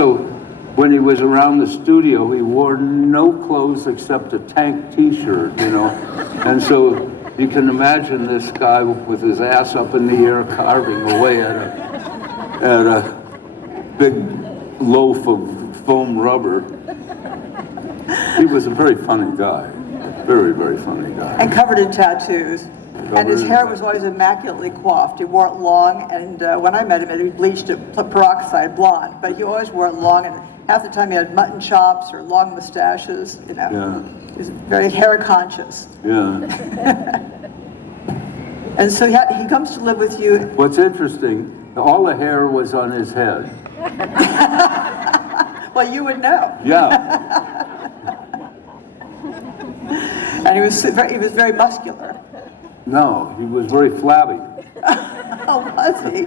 So when he was around the studio, he wore no clothes except a tank T-shirt, you know. And so you can imagine this guy with his ass up in the air carving away at a big loaf of foam rubber. He was a very funny guy, very, very funny guy. And covered in tattoos. And his hair was always immaculately coiffed. He wore it long, and when I met him, he bleached it peroxide blonde, but he always wore it long, and half the time he had mutton chops or long mustaches, you know. Yeah. He was very hair conscious. Yeah. And so he comes to live with you. What's interesting, all the hair was on his head. Well, you would know. Yeah. And he was very muscular. No, he was very flabby. Oh, was he?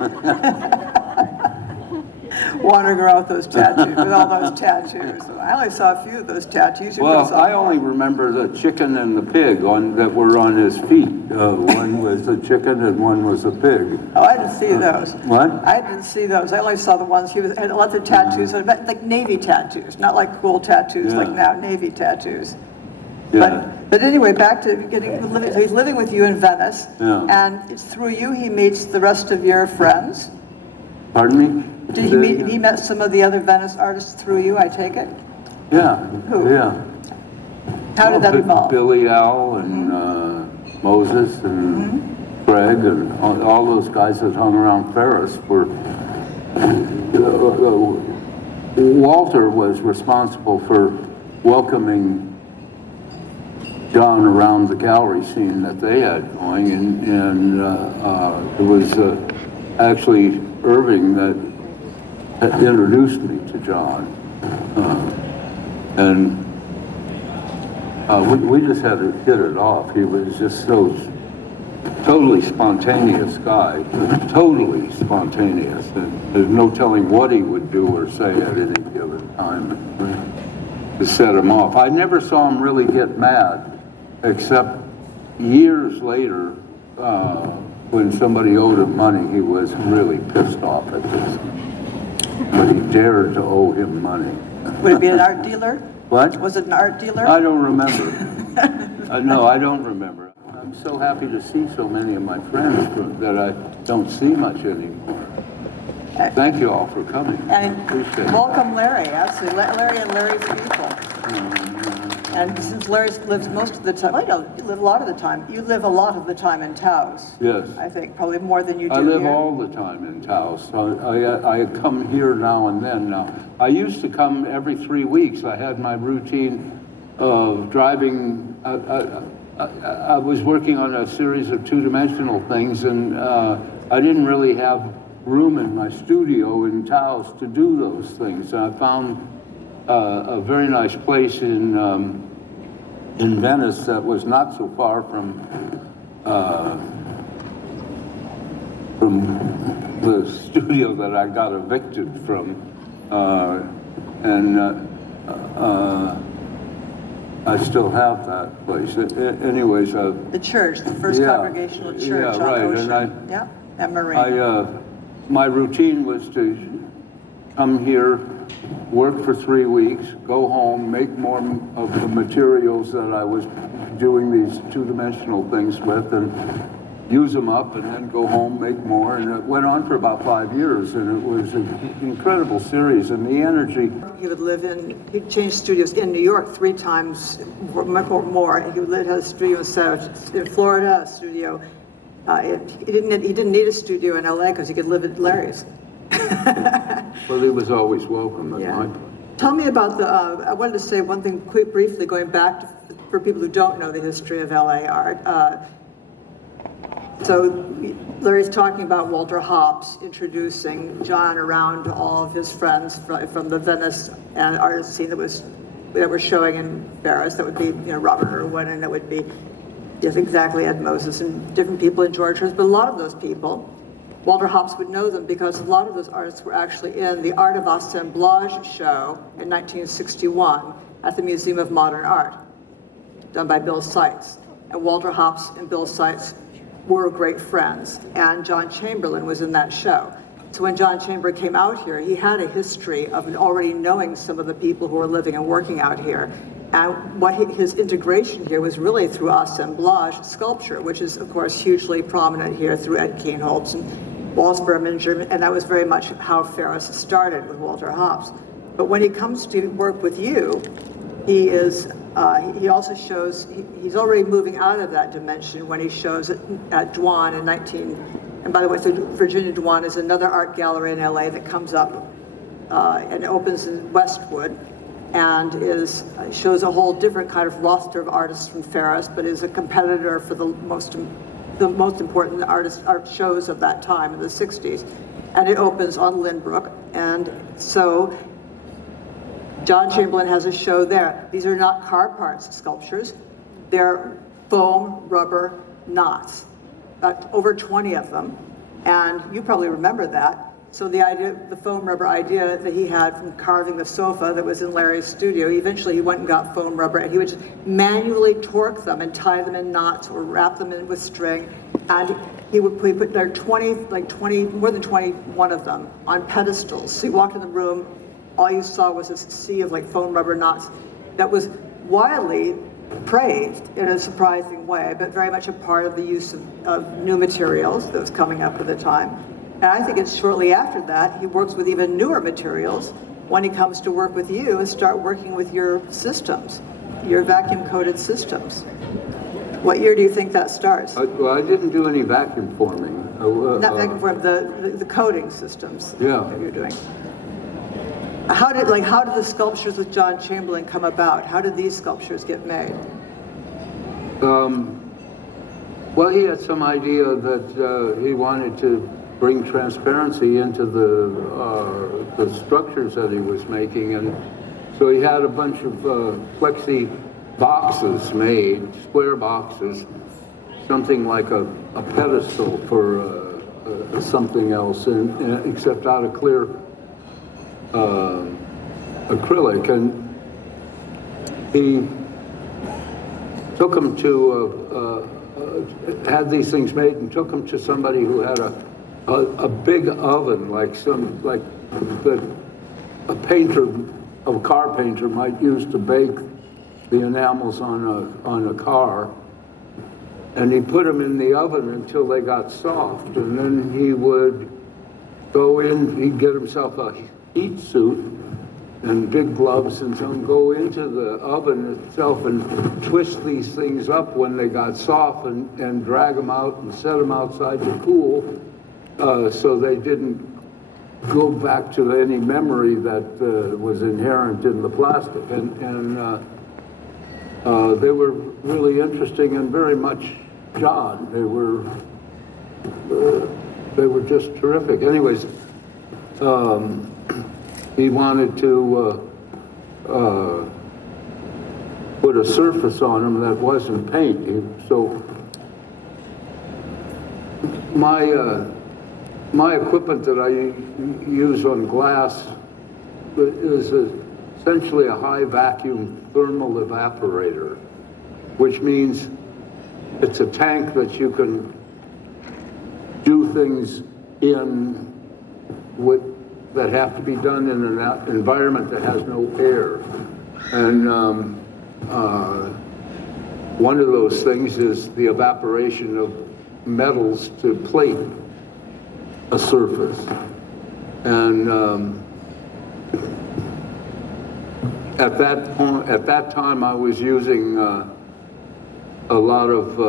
Wandering around with those tattoos, with all those tattoos. I only saw a few of those tattoos. Well, I only remember the chicken and the pig that were on his feet. One was a chicken and one was a pig. Oh, I didn't see those. What? I didn't see those. I only saw the ones he had lots of tattoos, like Navy tattoos, not like cool tattoos like now, Navy tattoos. Yeah. But anyway, back to so he's living with you in Venice, Yeah. and it's through you he meets the rest of your friends. Pardon me? Did he met some of the other Venice artists through you, I take it? Yeah. Who? Yeah. How did that evolve? Billy Al and Moses and Craig and all those guys that hung around Paris were. Walter was responsible for welcoming John around the gallery scene that they had going, and it was actually Irving that introduced me to John, and we just had to hit it off. He was just so totally spontaneous guy, totally spontaneous, and there's no telling what he would do or say at any given time to set him off. I never saw him really get mad, except years later, when somebody owed him money, he was really pissed off at this. But he dared to owe him money. Would it be an art dealer? What? Was it an art dealer? I don't remember. No, I don't remember. I'm so happy to see so many of my friends that I don't see much anymore. Thank you all for coming. And Appreciate it. welcome Larry, absolutely. Larry and Larry's people. And since Larry lives most of the time, I don't, you live a lot of the time. You live a lot of the time in Taos. Yes. I think, probably more than you do I live here. all the time in Taos. I come here now and then now. I used to come every 3 weeks. I had my routine of driving. I was working on a series of two-dimensional things, and I didn't really have room in my studio in Taos to do those things. And I found a very nice place in Venice that was not so far from the studio that I got evicted from, I still have that place. Anyways, the church, the First Congregational Church on right. Ocean. And at Marine. my routine was to come here, work for 3 weeks, go home, make more of the materials that I was doing these two-dimensional things with, and use them up, and then go home, make more. And it went on for about 5 years, and it was an incredible series, and the energy. He would live in, he changed studios in New York 3 times or more. He had a studio in Florida, a studio. He didn't need a studio in LA because he could live at Larry's. Well, he was always welcome at my place. Tell me about I wanted to say one thing briefly, going back to, for people who don't know the history of LA art. So Larry's talking about Walter Hopps introducing John around to all of his friends from the Venice art scene that were showing in Paris. That would be, Robert Irwin, and that would be, yes, exactly, Ed Moses and different people in George Hurst. But a lot of those people, Walter Hopps would know them because a lot of those artists were actually in the Art of Assemblage show in 1961 at the Museum of Modern Art, done by Bill Seitz. And Walter Hopps and Bill Seitz were great friends, and John Chamberlain was in that show. So when John Chamberlain came out here, he had a history of already knowing some of the people who were living and working out here. And his integration here was really through assemblage sculpture, which is, of course, hugely prominent here through Ed Kienholz and Wallace Berminger, and that was very much how Ferris started with Walter Hopps. But when he comes to work with you, he also shows, he's already moving out of that dimension when he shows at Dwan in and by the way, so Virginia Dwan is another art gallery in LA that comes up and opens in Westwood, and shows a whole different kind of roster of artists from Ferris, but is a competitor for the most important art shows of that time in the 60s. And it opens on Lynbrook. And so John Chamberlain has a show there. These are not car parts sculptures. They're foam rubber knots, over 20 of them. And you probably remember that. So the foam rubber idea that he had from carving the sofa that was in Larry's studio, eventually he went and got foam rubber, and he would just manually torque them and tie them in knots or wrap them in with string. And he put there more than 21 of them on pedestals. So you walked in the room, all you saw was a sea of foam rubber knots that was widely praised in a surprising way, but very much a part of the use of new materials that was coming up at the time. And I think it's shortly after that he works with even newer materials when he comes to work with you and start working with your systems, your vacuum-coated systems. What year do you think that starts? Well, I didn't do any vacuum forming. Not vacuum forming, the coating systems that you're doing. How did the sculptures with John Chamberlain come about? How did these sculptures get made? Well, he had some idea that he wanted to bring transparency into the structures that he was making, and so he had a bunch of plexi boxes made, square boxes, something like a pedestal for something else, except out of clear acrylic, and he took them to had these things made and took them to somebody who had a big oven, like a car painter might use to bake the enamels on a car, and he put them in the oven until they got soft, and then he would go in, he'd get himself a heat suit and big gloves and so on, go into the oven itself and twist these things up when they got soft and drag them out and set them outside to cool, so they didn't go back to any memory that was inherent in the plastic. And they were really interesting and very much John. They were just terrific. Anyways, he wanted to put a surface on them that wasn't paint. So my equipment that I use on glass is essentially a high vacuum thermal evaporator, which means it's a tank that you can do things in that have to be done in an environment that has no air. And one of those things is the evaporation of metals to plate a surface. And at that time I was using a lot of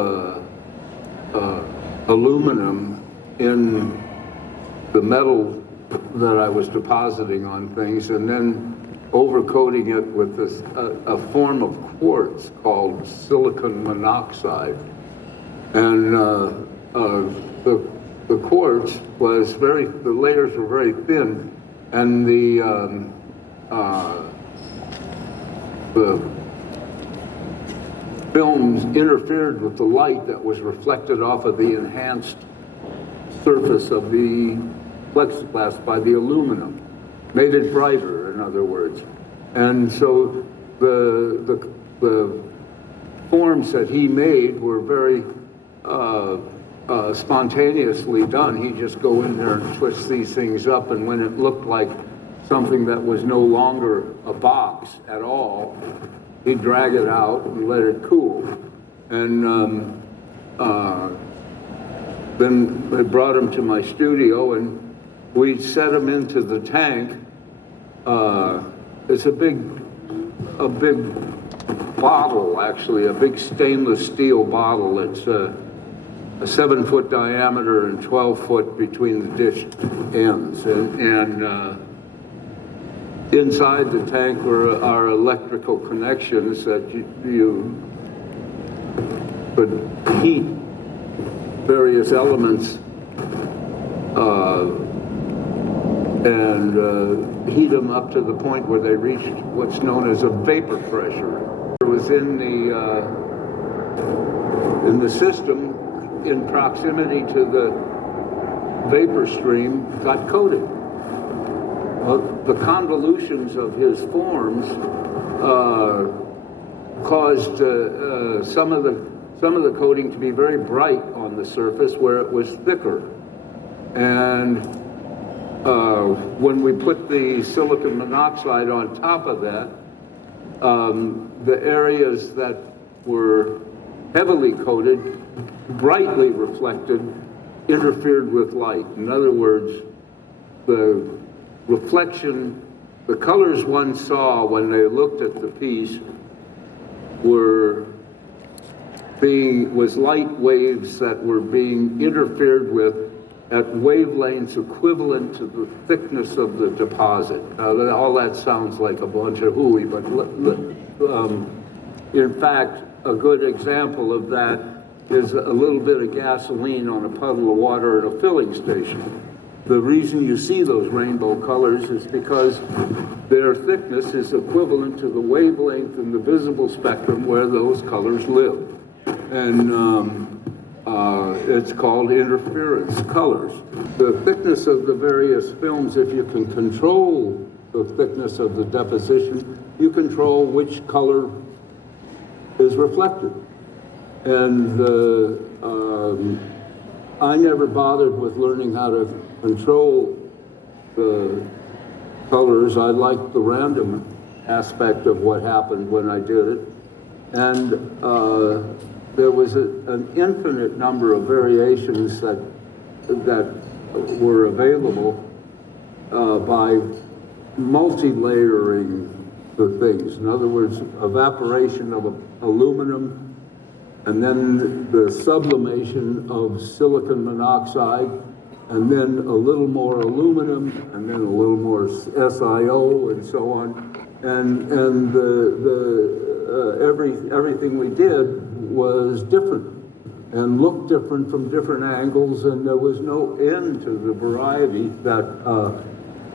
aluminum in the metal that I was depositing on things, and then overcoating it with a form of quartz called silicon monoxide. And the quartz was the layers were very thin, and the films interfered with the light that was reflected off of the enhanced surface of the plexiglass by the aluminum, made it brighter, in other words. And so the forms that he made were very spontaneously done. He'd just go in there and twist these things up, and when it looked like something that was no longer a box at all, he'd drag it out and let it cool. And then I brought him to my studio, and we set him into the tank. It's a big bottle, actually, a big stainless steel bottle. It's a 7-foot diameter and 12 foot between the dish ends. And inside the tank are electrical connections that you could heat various elements and heat them up to the point where they reached what's known as a vapor pressure. It was in the system, in proximity to the vapor stream, got coated. Well, the convolutions of his forms caused some of the coating to be very bright on the surface where it was thicker. And when we put the silicon monoxide on top of that, the areas that were heavily coated, brightly reflected, interfered with light. In other words, the reflection, the colors one saw when they looked at the piece was light waves that were being interfered with at wavelengths equivalent to the thickness of the deposit. All that sounds like a bunch of hooey, but in fact, a good example of that is a little bit of gasoline on a puddle of water at a filling station. The reason you see those rainbow colors is because their thickness is equivalent to the wavelength in the visible spectrum where those colors live. And it's called interference colors. The thickness of the various films, if you can control the thickness of the deposition, you control which color is reflected. And I never bothered with learning how to control the colors. I liked the random aspect of what happened when I did it. And there was an infinite number of variations that were available by multi-layering the things. In other words, evaporation of aluminum, and then the sublimation of silicon monoxide, and then a little more aluminum, and then a little more SiO, and so on. And everything we did was different and looked different from different angles, and there was no end to the variety that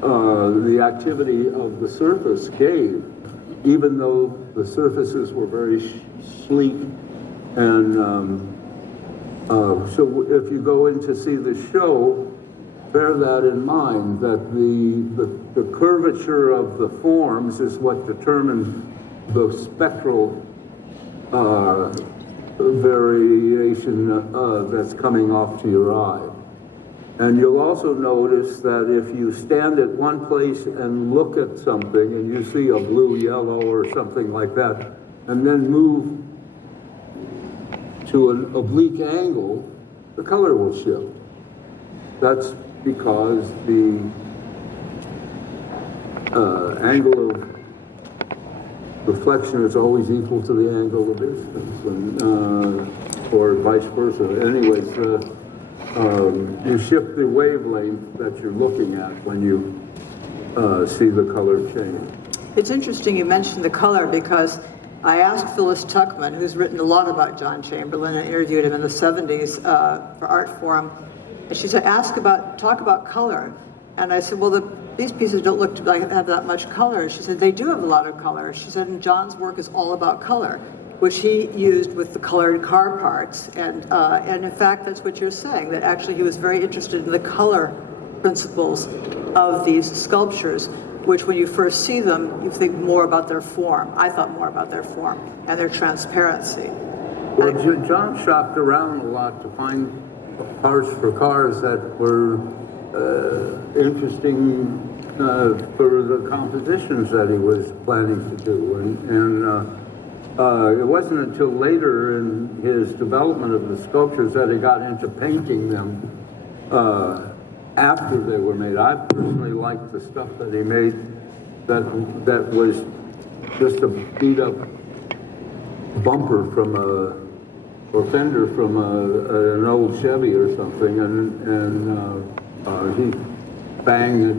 the activity of the surface gave, even though the surfaces were very sleek. And so if you go in to see the show, bear that in mind, that the curvature of the forms is what determines the spectral variation that's coming off to your eye. And you'll also notice that if you stand at one place and look at something and you see a blue, yellow, or something like that, and then move to an oblique angle, the color will shift. That's because the angle of reflection is always equal to the angle of distance, and, or vice versa. Anyways, you shift the wavelength that you're looking at when you see the color change. It's interesting you mentioned the color, because I asked Phyllis Tuckman, who's written a lot about John Chamberlain and interviewed him in the 70s for Art Forum, and she said, talk about color. And I said, well, these pieces don't look to have that much color. She said, they do have a lot of color. She said, and John's work is all about color, which he used with the colored car parts. And in fact, that's what you're saying, that actually he was very interested in the color principles of these sculptures, which when you first see them, you think more about their form. I thought more about their form and their transparency. Well, John shopped around a lot to find parts for cars that were interesting for the compositions that he was planning to do. And it wasn't until later in his development of the sculptures that he got into painting them after they were made. I personally liked the stuff that he made that was just a beat up bumper from or fender from an old Chevy or something, and he banged it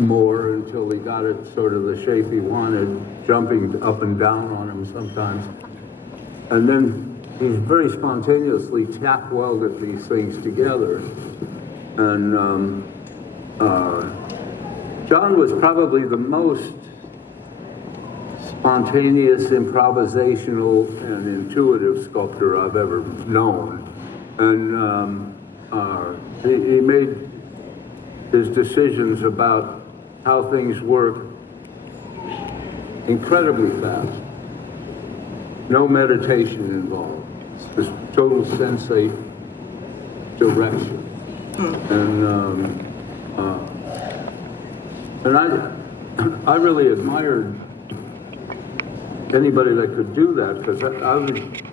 more until he got it sort of the shape he wanted, jumping up and down on him sometimes. And then he very spontaneously tack welded these things together. And John was probably the most spontaneous, improvisational, and intuitive sculptor I've ever known. And he made his decisions about how things work incredibly fast. No meditation involved. Just total sensate direction. And I really admired anybody that could do that, because I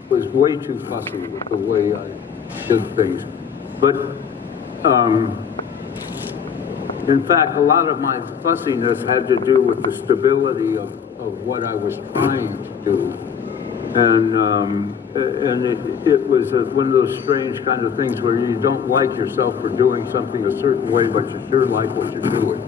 was way too fussy with the way I did things. But in fact, a lot of my fussiness had to do with the stability of what I was trying to do. And it was one of those strange kind of things where you don't like yourself for doing something a certain way, but you sure like what you're doing.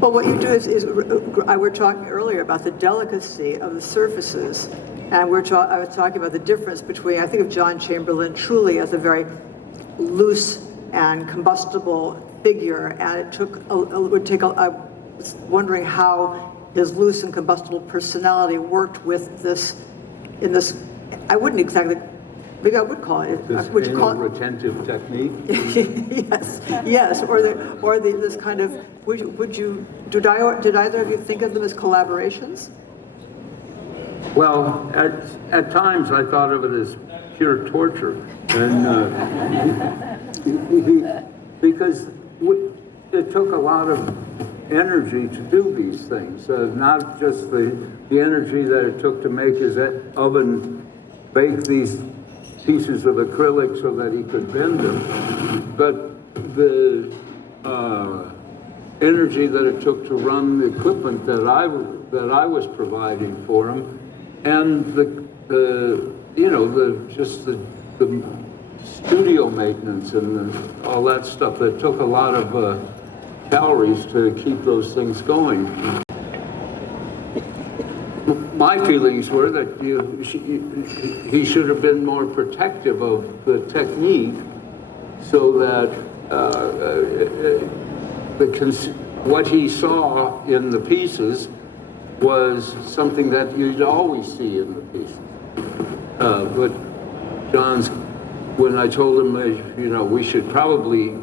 Well, what you do is we're talking earlier about the delicacy of the surfaces, and I was talking about the difference between, I think of John Chamberlain truly as a very loose and combustible figure, and I was wondering how his loose and combustible personality worked with this, I wouldn't exactly, maybe I would call it. This would you call it retentive technique? yes, or this kind of. Did either of you think of them as collaborations? Well, at times I thought of it as pure torture, and because it took a lot of energy to do these things, not just the energy that it took to make his oven bake these pieces of acrylic so that he could bend them, but the energy that it took to run the equipment that I was providing for him, and the studio maintenance and all that stuff that took a lot of calories to keep those things going. My feelings were that he should have been more protective of the technique, so that what he saw in the pieces was something that you'd always see in the pieces. But when I told him, we should probably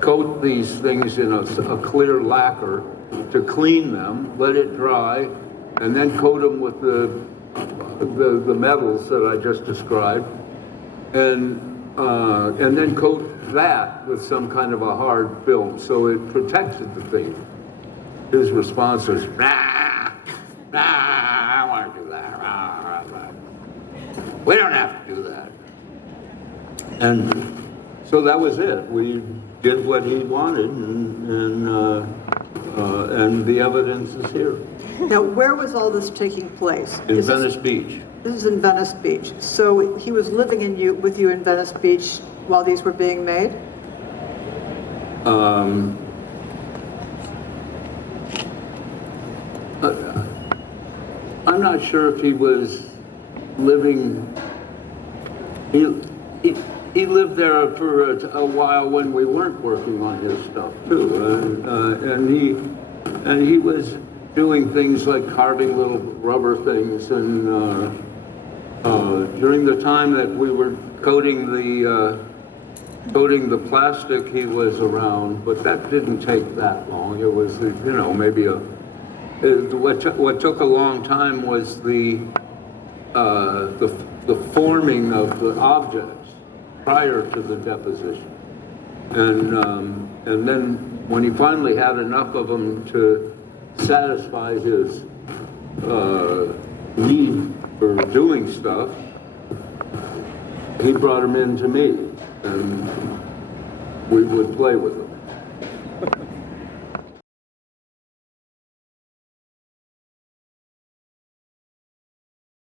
coat these things in a clear lacquer to clean them, let it dry, and then coat them with the metals that I just described, and then coat that with some kind of a hard film, so it protected the thing. His response was, I don't want to do that. We don't have to do that. And so that was it. We did what he wanted, and the evidence is here. Now, where was all this taking place? In Venice Beach. This is in Venice Beach. So he was living with you in Venice Beach while these were being made? I'm not sure if he was living. He lived there for a while when we weren't working on his stuff too, and he was doing things like carving little rubber things, and during the time that we were coating the plastic, he was around, but that didn't take that long. It was, maybe what took a long time was the the forming of the objects prior to the deposition. And then when he finally had enough of them to satisfy his need for doing stuff, he brought them in to me, and we would play with them.